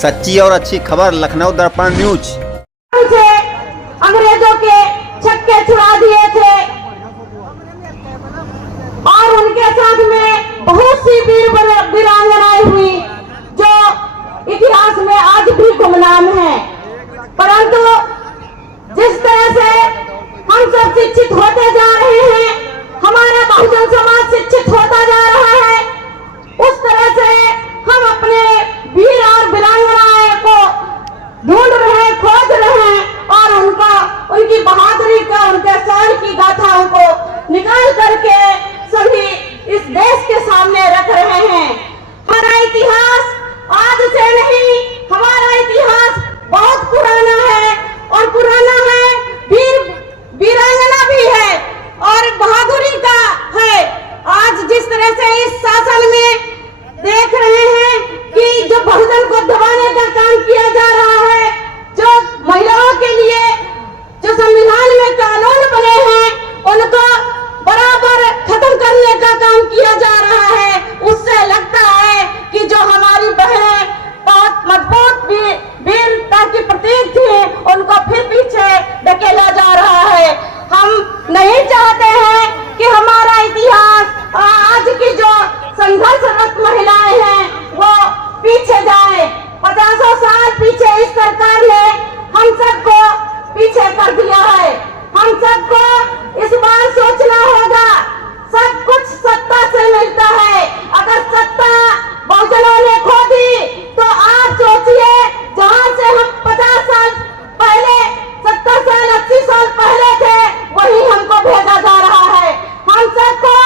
सच्ची और अच्छी खबर लखनऊ दर्पण न्यूज। अंग्रेजों के छक्के छुड़ा दिए थे और उनके साथ में बहुत सी वीरांगनाएं हुई जो इतिहास में आज भी गुमनाम है। परंतु जिस तरह से हम सब शिक्षित होते जा रहे हैं, हमारा बहुजन समाज शिक्षित होता जा रहा है, उस तरह से हम अपने वीर और वीरांगनाएं को ढूंढ रहे हैं, खोज रहे हैं और उनकी बहादुरी का, उनके शौर्य की गाथाओं को निकाल करके सभी इस देश के सामने रख रहे हैं। हमारा इतिहास आज से नहीं, हमारा इतिहास बहुत पुराना है और पुराना है, वीरांगना भी है और बहादुरी का है। आज जिस तरह से इस शासन में देख रहे हैं कि जो बहुजन को दबाने का काम किया जा रहा है, जो महिलाओं के लिए जो संविधान में कानून बने हैं उनको बराबर खत्म करने का काम किया जा रहा है, उससे लगता है कि जो हमारी बहनें बहुत मजबूत वीरता की प्रतीक थी उनको फिर पीछे धकेला जा रहा है। हम नहीं चाहते हैं कि हमारा इतिहास, आज की जो संघर्षरत महिलाएं हैं वो पीछे जाए। 50 साल पीछे इस सरकार ने हम सबको पीछे कर दिया है। हम सबको इस बार सोचना होगा, सब कुछ सत्ता से मिलता है। अगर सत्ता बहुजनों ने खो दी तो आप सोचिए, जहां से हम 50 साल पहले, 70 साल 80 साल पहले थे, वही हमको भेजा जा रहा है। हम सबको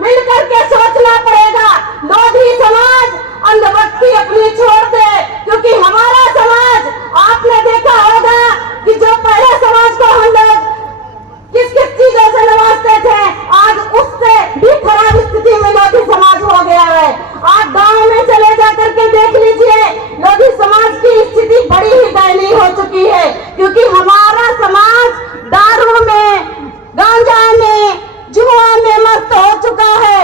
मिलकर के सोचना पड़ेगा। लोधी समाज अंधभक्ति अपनी छोड़ दे, क्योंकि हमारा समाज, आपने देखा होगा कि जो पहले समाज को हम लोग किस किस चीजों से नवाजते थे, आज उससे भी खराब स्थिति में लोधी समाज हो गया है। आप गांव में चले जाकर के देख लीजिए, लोधी समाज की स्थिति बड़ी ही दयनीय हो चुकी है, क्योंकि हमारा समाज दारू में, गांजा में, जुआ में मस्त हो चुका है।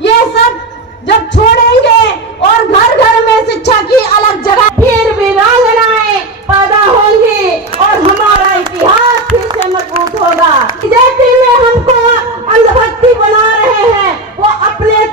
ये सब जब छोड़ेंगे और घर घर में शिक्षा की अलग जगह, फिर वीरांगनाएं पैदा होंगी और हमारा इतिहास फिर से मजबूत होगा। बीजेपी में हमको अंधभक्ति बना रहे हैं, वो अपने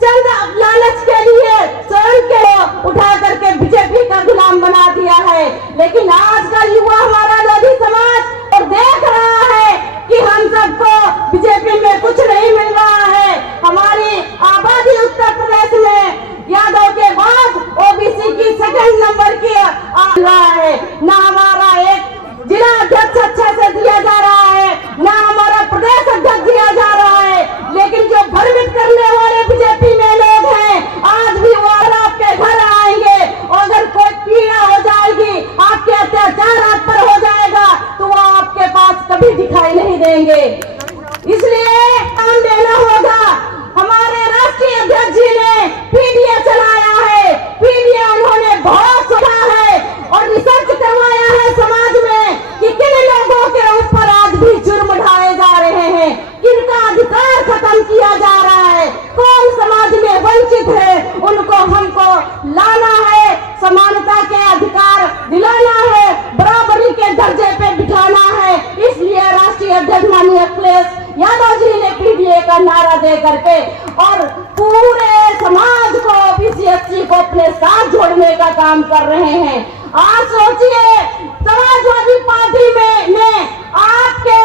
चंद लालच के लिए स्वयं के उठा करके बीजेपी का गुलाम बना दिया है। लेकिन आज का युवा, हमारा लोधी समाज, और देख रहा है कि हम सबको बीजेपी में कुछ नहीं मिल रहा है। हमारी आबादी उत्तर प्रदेश में यादव के बाद ओबीसी की सेकंड नंबर की आ रहा है। ना हमारा एक जिला अध्यक्ष अच्छे से दिया जा रहा है, ना हमारा प्रदेश अध्यक्ष दिया जा रहा है। लेकिन जो भ्रमित करने वाले बीजेपी में लोग हैं, आज भी वो आपके घर आएंगे और अगर कोई पीड़ा हो जाएगी, आपके अत्याचार आप पर हो जाएगा, तो वो आपके पास कभी दिखाई नहीं देंगे। इसलिए काम देना होगा। हमारे राष्ट्रीय अध्यक्ष जी ने पीडीए चलाया है, पीडीए उन्होंने बहुत सोचा है और रिसर्च करवाया है समाज में कि किन लोगों के ऊपर आज भी जुर्म ढाए जा रहे हैं, किनका अधिकार खत्म किया जा रहा है, कौन समाज में वंचित है, उनको हमको लाना है, समानता के अधिकार दिलाना है, बराबरी के दर्जे पे बिठाना है। इसलिए राष्ट्रीय अध्यक्ष माननीय अखिलेश यादव जी ने पीडीए का नारा दे करके और पूरे समाज को, ओबीसी एससी को अपने साथ जोड़ने का काम कर रहे हैं। आज सोचिए, समाजवादी पार्टी में आपके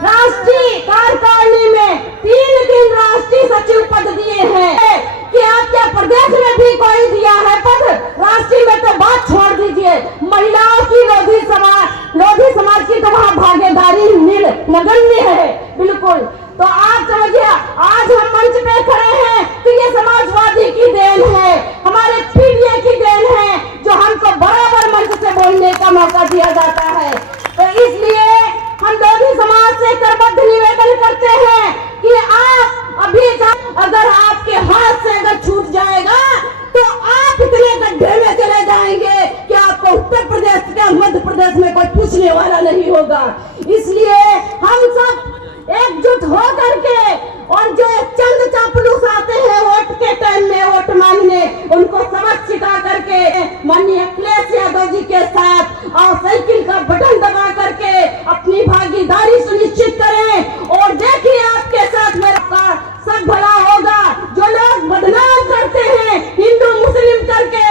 राष्ट्रीय कार्यकारिणी में 3 दिन राष्ट्रीय सचिव पद दिए हैं कि आपके प्रदेश में भी कोई दिया है पद, राष्ट्रीय में तो बात छोड़ दीजिए। महिलाओं की लोधी समाज की तो वहाँ भागीदारी नगण्य है, बिल्कुल। तो आप समझिए, आज हम मंच पे खड़े हैं तो ये समाजवादी की देन है, हमारे पीडीए की देन है, जो हमको बराबर मंच से बोलने का मौका दिया जाता है। तो इसलिए हम लोधी समाज से करबद्ध निवेदन करते हैं कि आप अभी अगर आपके हाथ से अगर छूट जाएगा तो आप इतने गड्ढे में चले जाएंगे कि आपको उत्तर प्रदेश के, मध्य प्रदेश में कोई पूछने वाला नहीं होगा। इसलिए हम सब एकजुट हो करके, और जो चंद चापलूस आते हैं वोट के टाइम में वोट मांगने, उनको सबक सिखा करके माननीय अखिलेश यादव जी के साथ और साइकिल का बटन दबा करके अपनी भागीदारी सुनिश्चित करें। और देखिए आपके साथ मेरा सब भला होगा। जो लोग बदनाम करते हैं हिंदू मुस्लिम करके,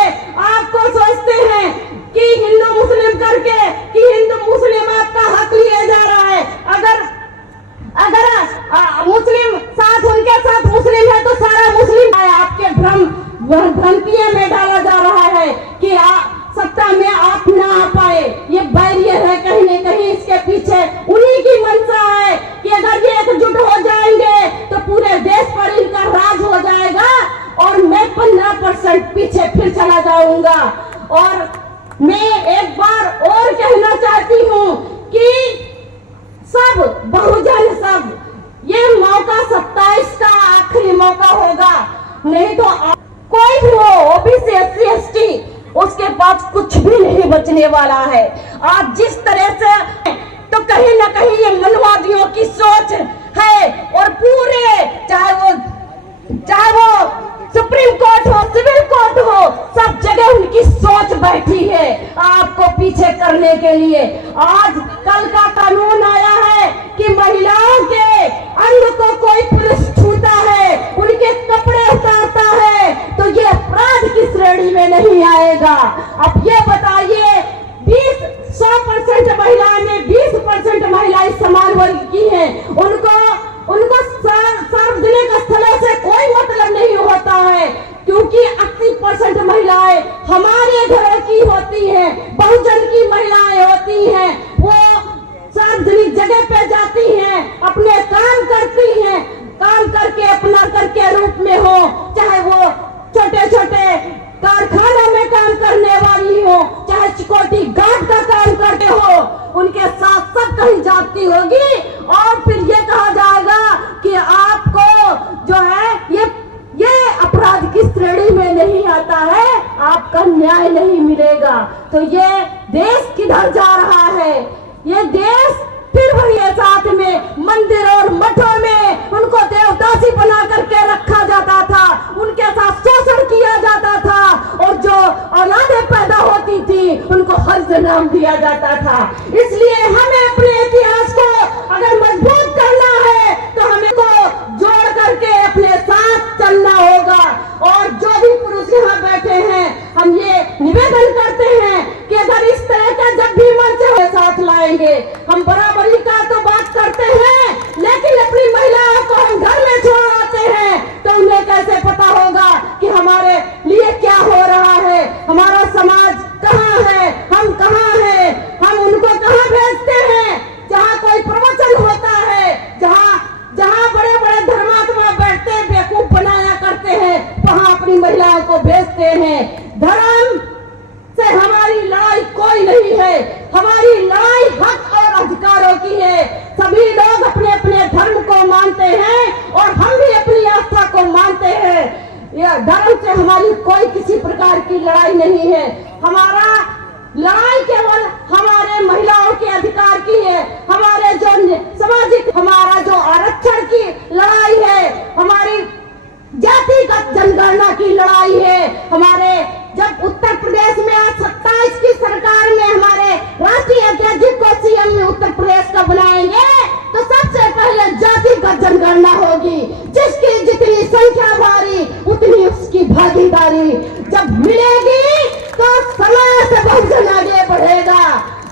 आपको सोचते हैं कि हिंदू मुस्लिम करके कि हिंदू मुस्लिम आपका हक लिए जा रहा है। अगर मुस्लिम साथ उनके साथ मुस्लिम है तो सारा मुस्लिम है। आपके भ्रांतियों में डाला जा रहा है कि सत्ता में आप ना आ पाए, ये बैरियर है कहीं न कहीं। इसके पीछे उन्हीं की मंशा है कि अगर ये एकजुट हो जाएंगे तो पूरे देश पर इनका राज हो जाएगा और मैं 15% पीछे फिर चला जाऊंगा। और मैं एक बार और कहना चाहती हूँ कि सब बहुजन सब, ये मौका 27 का आखिरी मौका होगा। नहीं तो कोई भी हो, ओबीसी SC ST, उसके पास कुछ भी नहीं बचने वाला है। आज जिस तरह से तो कहीं ना कहीं ये मनवादियों की सोच है और पूरे चाहे वो सुप्रीम कोर्ट हो, सिविल कोर्ट हो, सब जगह उनकी सोच बैठी है आपको पीछे करने के लिए। आज कल का कानून आया है कि महिलाओं के अंग को कोई पुरुष छूता है, उनके कपड़े उतारता है तो ये अपराध की श्रेणी में नहीं आएगा। अब ये बताइए 100% महिलाएं में 20% महिलाएं समान वर्ग की हैं, उनको सार्वजनिक स्थलों से कोई मतलब नहीं होता है क्योंकि 80% महिलाएं हमारे घर की होती हैं, बहुजन की महिलाएं होती हैं। वो सार्वजनिक जगह पे जाती हैं, अपने काम करती हैं, काम करके अपना करके रूप में हो, चाहे वो छोटे छोटे कारखाना में काम करने वाली हो, चाहे सिक्योरिटी गार्ड का काम करते हो, उनके साथ सब कहीं जाती होगी। और फिर ये कहा जाएगा कि आपको जो है ये अपराध की श्रेणी में नहीं आता है, आपका न्याय नहीं मिलेगा। तो ये देश किधर जा रहा है? ये देश फिर वही साथ में मंदिर और मठों में उनको देवदासी बना करके रखा जाता था, उनके साथ शोषण किया जाता था और जो औलादें पैदा होती थी उनको हर्ज नाम दिया जाता था। इसलिए हमें अपने इतिहास को अगर मजबूत करना है तो हमें को जोड़ करके अपने साथ चलना होगा। और जो भी पुरुष यहाँ बैठे हैं, हम ये निवेदन करते हैं कि अगर इस तरह का जब भी मंच साथ लाएंगे, हम बराबरी का तो बात करते हैं लेकिन अपनी महिलाओं को हम घर में छोड़ आते हैं तो उन्हें कैसे पता होगा कि हमारे लिए क्या हो रहा है, हमारा समाज कहाँ है, हम कहाँ हैं, हम उनको कहाँ भेजते हैं। जहाँ कोई प्रवचन होता है, जहाँ बड़े बड़े धर्मात्मा बैठते बेवकूफ बनाया करते हैं, वहाँ अपनी महिलाओं को भेजते हैं। धर्म से हमारी लड़ाई कोई नहीं है, हमारी लड़ाई हक और अधिकारों की है। सभी लोग अपने अपने धर्म को मानते हैं और हम भी अपनी आस्था को मानते हैं। यह धर्म से हमारी कोई किसी प्रकार की लड़ाई नहीं है। हमारा लड़ाई केवल हमारे महिलाओं के अधिकार की है, हमारे जो सामाजिक, हमारा जो आरक्षण की लड़ाई है, हमारी जातिगत जनगणना की लड़ाई है। हमारे जब उत्तर प्रदेश में आज 27 की सरकार में हमारे राष्ट्रीय अध्यक्ष जी को CM में उत्तर प्रदेश का बनाएंगे तो सबसे पहले जातिगत जनगणना होगी। जिसकी जितनी संख्या भारी उतनी उसकी भागीदारी जब मिलेगी तो समय से बहुजन आगे बढ़ेगा।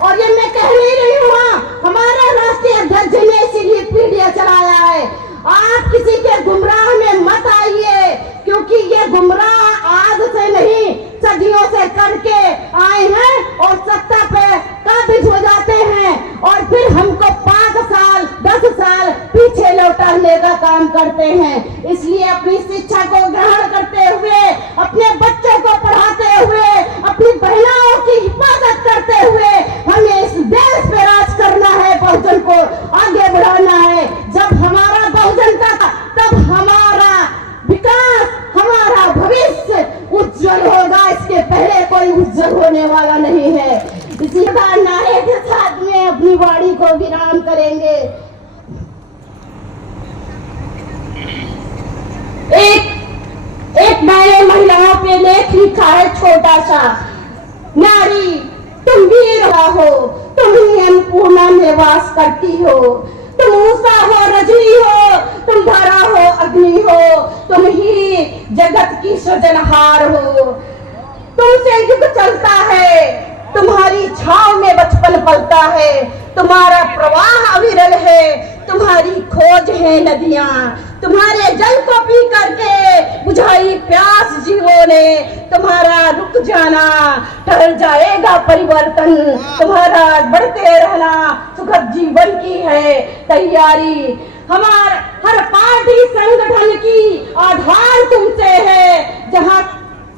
और ये मैं कह नहीं रही हूँ, हमारे राष्ट्रीय अध्यक्ष जी ने इसीलिए पीढ़ियां चलाया है। आप किसी के गुमराह में मत आइए क्योंकि ये गुमराह आज से नहीं सदियों से करके आए हैं और सत्ता पे काबिज हो जाते हैं और फिर हमको 5 साल 10 साल पीछे लौटाने का काम करते हैं। इसलिए अपनी शिक्षा को ग्रहण करते हुए, अपने बच्चों को पढ़ाते हुए, अपनी बहनों की हिफाजत करते हुए हमें इस देश पे राज करना है, बहुजन को आगे बढ़ाना है। जब हमारा बहुजन का, तब हमारा विकास, हमारा भविष्य उज्जवल होगा। इसके पहले कोई उज्जवल होने वाला नहीं है। इसी नारे के साथ में अपनी वाणी को विराम करेंगे। एक मैंने महिलाओं पे लेख लिखा है छोटा सा, नारी तुम वीर हो, तुम ही अन्नपूर्णा में वास करती हो, तुम उषा हो, रजनी हो, तुम धरा हो, अग्नि हो, तुम ही जगत की सृजनहार हो। तुमसे युग चलता है, तुम्हारी छांव में बचपन पलता है, तुम्हारा प्रवाह अविरल है, तुम्हारी खोज है नदियां, तुम्हारे जल को पी करके बुझाई प्यास जीवों ने, तुम्हारा रुक जाना ठहर जाएगा परिवर्तन, तुम्हारा बढ़ते रहना सुखद जीवन की है तैयारी। हमार हर पार्टी संगठन की आधार तुमसे है, जहाँ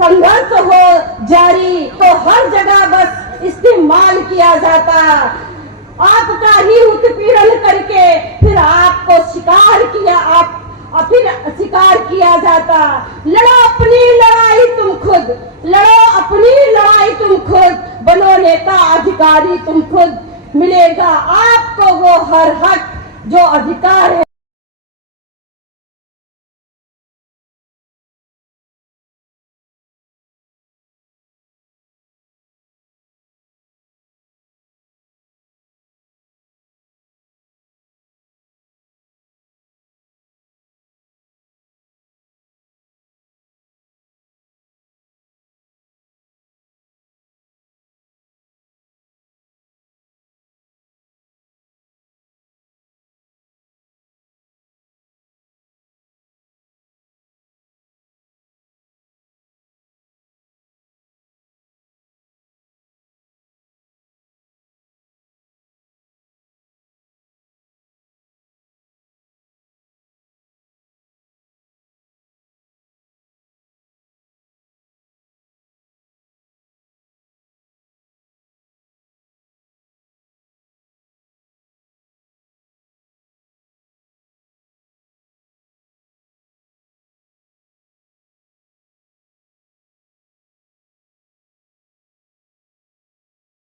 संघर्ष हो जारी तो हर जगह बस इस्तेमाल किया जाता, आपका ही उत्पीड़न करके फिर आपको शिकार किया जाता। लड़ो अपनी लड़ाई तुम खुद, लड़ो अपनी लड़ाई तुम खुद, बनो नेता अधिकारी तुम खुद, मिलेगा आपको वो हर हक जो अधिकार है।